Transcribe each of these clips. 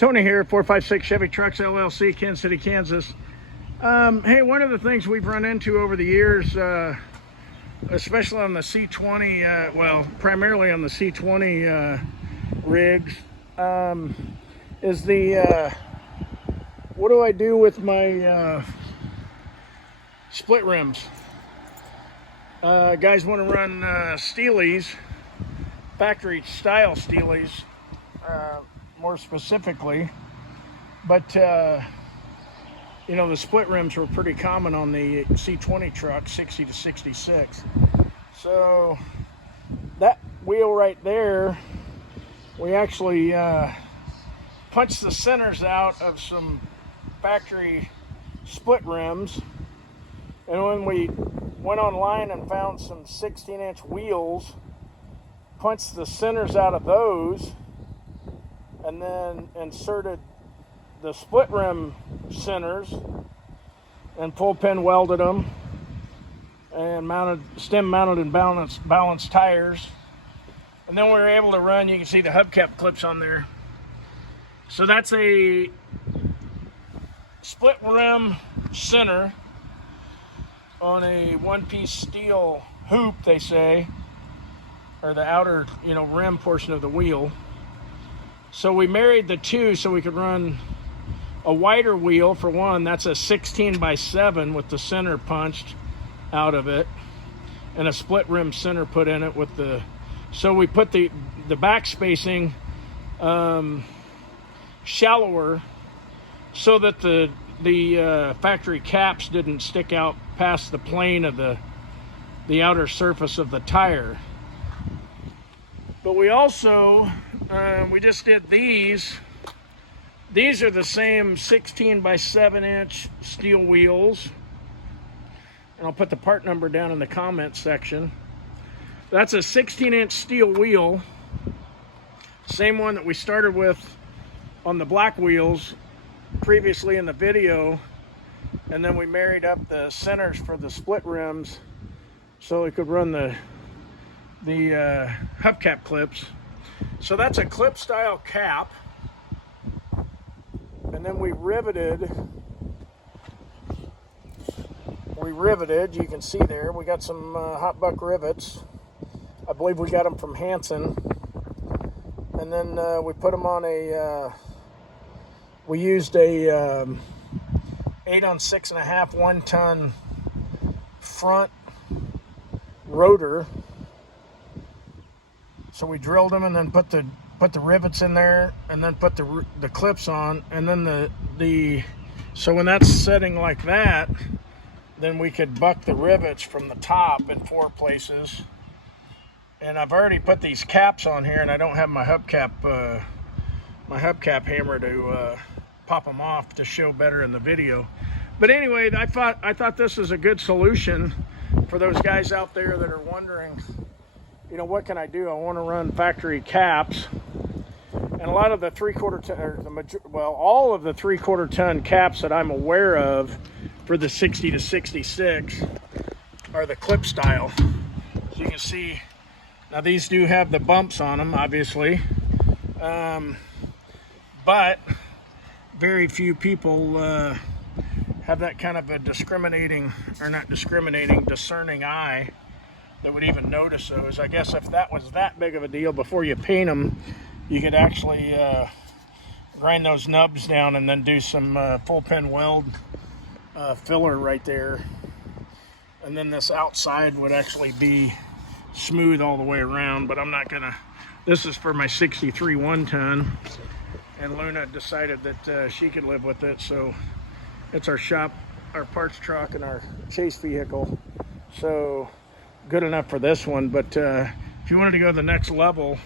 Tony here, 456 Chevy Trucks LLC, Kansas City, Kansas. Hey, one of the things we've run into over the years, especially on the C20, well, primarily on the C20 rigs, is the, what do I do with my split rims? Guys want to run Steelies, factory style Steelies, more specifically, but you know, the split rims were pretty common on the C20 truck, 60 to 66. So that wheel right there, we actually punched the centers out of some factory split rims, and when we went online and found some 16-inch wheels, punched the centers out of those, and then inserted the split rim centers and full pin welded them and mounted, stem mounted and balanced tires. And then we were able to run, you can see the hubcap clips on there. So that's a split rim center on a one-piece steel hoop, they say, or the outer, you know, rim portion of the wheel. So we married the two so we could run a wider wheel for one. That's a 16x7 with the center punched out of it, and a split rim center put in it with the, so we put the back spacing shallower so that the factory caps didn't stick out past the plane of the outer surface of the tire. But we also we just did these. These are the same 16x7-inch steel wheels, and I'll put the part number down in the comment section. That's a 16-inch steel wheel, same one that we started with on the black wheels previously in the video, and then we married up the centers for the split rims so we could run the hubcap clips. So that's a clip style cap, and then we riveted, you can see there, we got some hot buck rivets. I believe we got them from Hanson. And then we put them on a, we used a 8 on 6.5 1-ton front rotor. So we drilled them and then put the rivets in there, and then put the clips on, and then so when that's setting like that, then we could buck the rivets from the top in 4 places. And I've already put these caps on here, and I don't have my hubcap hammer to pop them off to show better in the video. But anyway, I thought this was a good solution for those guys out there that are wondering, you know, what can I do? I want to run factory caps. And a lot of the 3/4 ton, or all of the 3/4 ton caps that I'm aware of for the 60 to 66 are the clip style. So you can see, now these do have the bumps on them, obviously. But very few people have that kind of a discerning eye that would even notice those. I guess if that was that big of a deal, before you paint them, you could actually grind those nubs down and then do some full pin weld filler right there. And then this outside would actually be smooth all the way around, but I'm not gonna, this is for my 63 1-ton, and Luna decided that she could live with it, so it's our shop, our parts truck, and our chase vehicle. So good enough for this one. But if you wanted to go to the next level,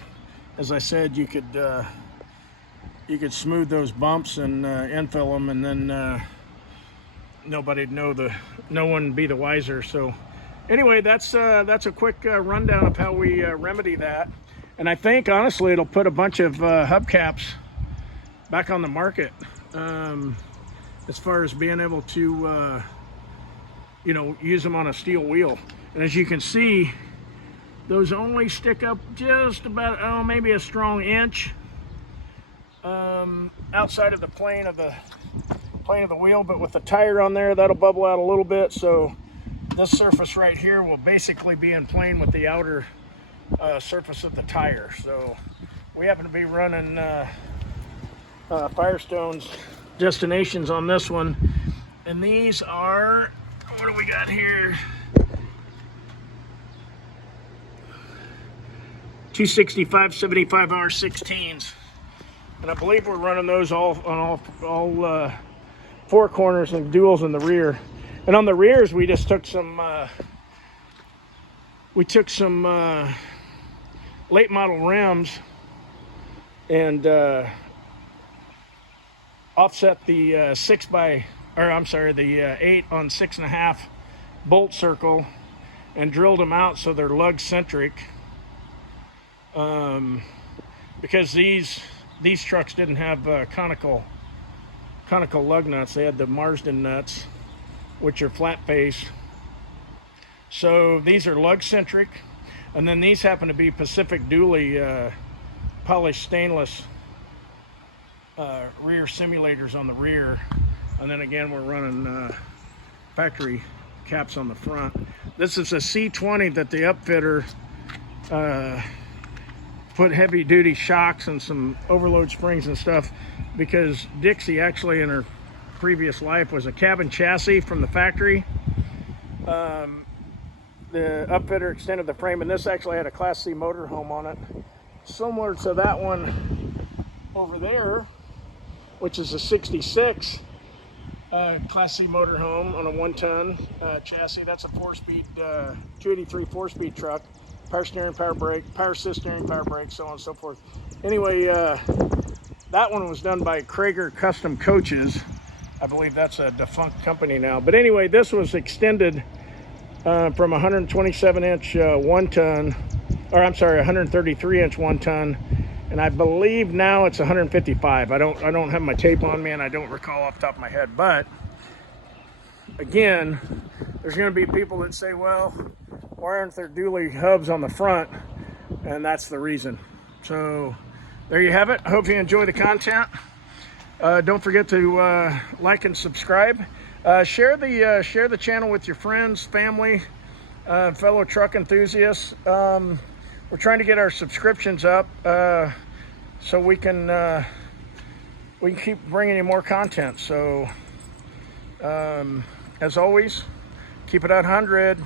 as I said, you could smooth those bumps and infill them, and then nobody'd know, no one would be the wiser. So anyway, that's a quick rundown of how we remedy that. And I think honestly it'll put a bunch of hubcaps back on the market, as far as being able to you know, use them on a steel wheel. And as you can see, those only stick up just about, oh, maybe a strong inch outside of the plane of the wheel, but with the tire on there, that'll bubble out a little bit. So this surface right here will basically be in plane with the outer surface of the tire. So we happen to be running Firestone's destinations on this one, and these are, what do we got here? 265 75 R16s, and I believe we're running those all on all four corners and duals in the rear. And on the rears, we just took some late model rims and offset the 8 on 6.5 bolt circle and drilled them out so they're lug centric. Because these trucks didn't have conical lug nuts. They had the Marsden nuts, which are flat face. So these are lug centric, and then these happen to be Pacific Dually polished stainless rear simulators on the rear, and then again we're running factory caps on the front. This is a C20 that the upfitter put heavy duty shocks and some overload springs and stuff, because Dixie actually in her previous life was a cabin chassis from the factory. The upfitter extended the frame, and this actually had a Class C motorhome on it, similar to that one over there, which is a 66 Class C motorhome on a 1-ton chassis. That's a 4-speed 283 4-speed truck. Power steering, power brake, power assist steering, power brake, so on and so forth. Anyway, that one was done by Krager Custom Coaches. I believe that's a defunct company now. But anyway, this was extended from 127-inch 1-ton, or I'm sorry, 133-inch 1-ton, and I believe now it's 155. I don't have my tape on me, and I don't recall off the top of my head. But again, there's going to be people that say, well, why aren't there dually hubs on the front? And that's the reason. So there you have it. I hope you enjoy the content. Don't forget to like and subscribe. Share the channel with your friends, family, fellow truck enthusiasts. We're trying to get our subscriptions up so we can keep bringing you more content. So as always, keep it at 100.